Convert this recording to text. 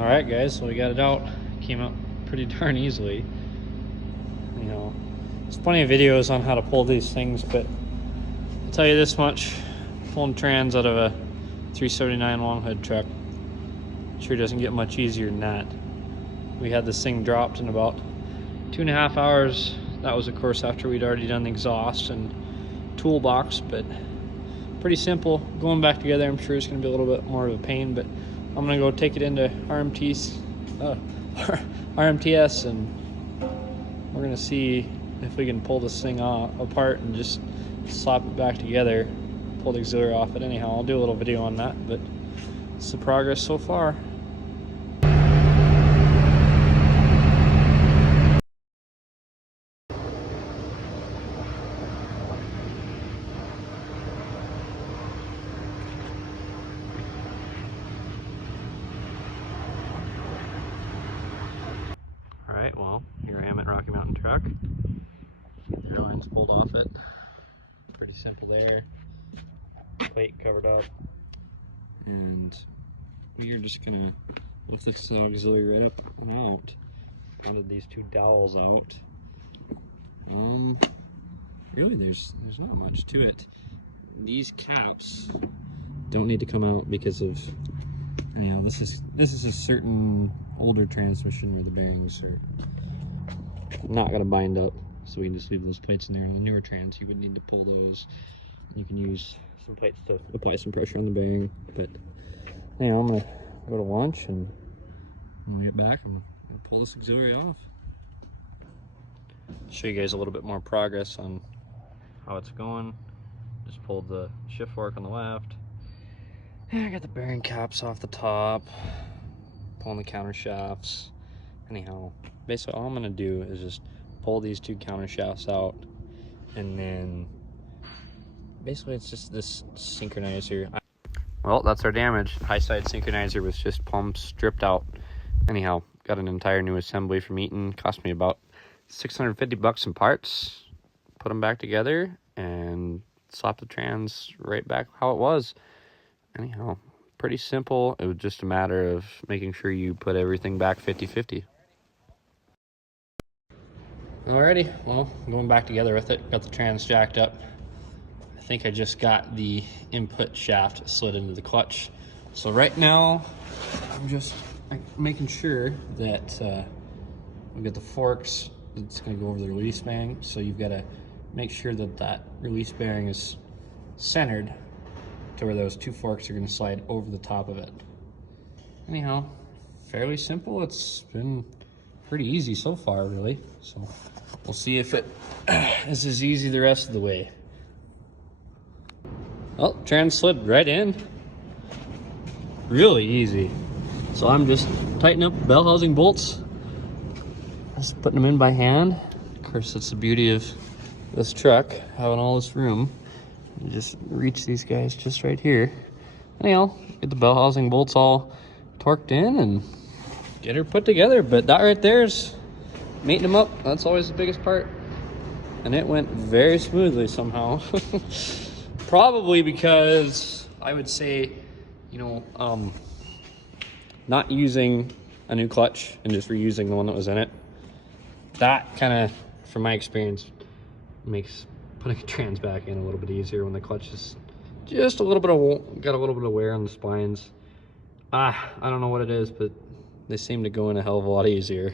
All right, guys, so we got it out. Came out pretty darn easily. You know, there's plenty of videos on how to pull these things, but I'll tell you this much: pulling trans out of a 379 long hood truck sure doesn't get much easier than that. We had this thing dropped in about 2.5 hours. That was, of course, after we'd already done the exhaust and toolbox, but pretty simple. Going back together, I'm sure it's going to be a little bit more of a pain, but I'm going to go take it into RMTS, and we're going to see if we can pull this thing apart and just slap it back together, pull the auxiliary off it. Anyhow, I'll do a little video on that, but it's the progress so far. Alright, well, here I am at Rocky Mountain Truck. The airline's pulled off it. Pretty simple there. Plate covered up. And we are just gonna lift this auxiliary right up and out. Wanted these two dowels out. Really there's not much to it. These caps don't need to come out because of, you know, this is a certain older transmission where the bearings are not gonna bind up, so we can just leave those plates in there. On the newer trans, you would need to pull those. You can use some plates to apply some pressure on the bearing. But anyhow, I'm gonna go to lunch, and when we get back, I'm gonna pull this auxiliary off. Show you guys a little bit more progress on how it's going. Just pulled the shift fork on the left. And I got the bearing caps off the top, pulling the counter shafts. Anyhow, basically all I'm gonna do is just pull these two counter shafts out, and then basically it's just this synchronizer. Well, that's our damage. High side synchronizer was just pumps stripped out. Anyhow, got an entire new assembly from Eaton. Cost me about 650 bucks in parts. Put them back together and slap the trans right back how it was. Anyhow, pretty simple. It was just a matter of making sure you put everything back 50-50. Alrighty, well, going back together with it. Got the trans jacked up. I think I just got the input shaft slid into the clutch. So right now, I'm just making sure that we got the forks. It's going to go over the release bearing. So you've got to make sure that that release bearing is centered to where those two forks are going to slide over the top of it. Anyhow, fairly simple. It's been pretty easy so far, really. So we'll see if it is as easy the rest of the way. Oh, trans slid right in. Really easy. So I'm just tightening up bell housing bolts. Just putting them in by hand. Of course, that's the beauty of this truck, having all this room. You just reach these guys just right here. Anyhow, get the bell housing bolts all torqued in and get her put together. But that right there is mating them up. That's always the biggest part. And it went very smoothly somehow. Probably because I would say, you know, not using a new clutch and just reusing the one that was in it. That kind of, from my experience, makes putting a trans back in a little bit easier when the clutch is just got a little bit of wear on the spines. I don't know what it is, but they seem to go in a hell of a lot easier.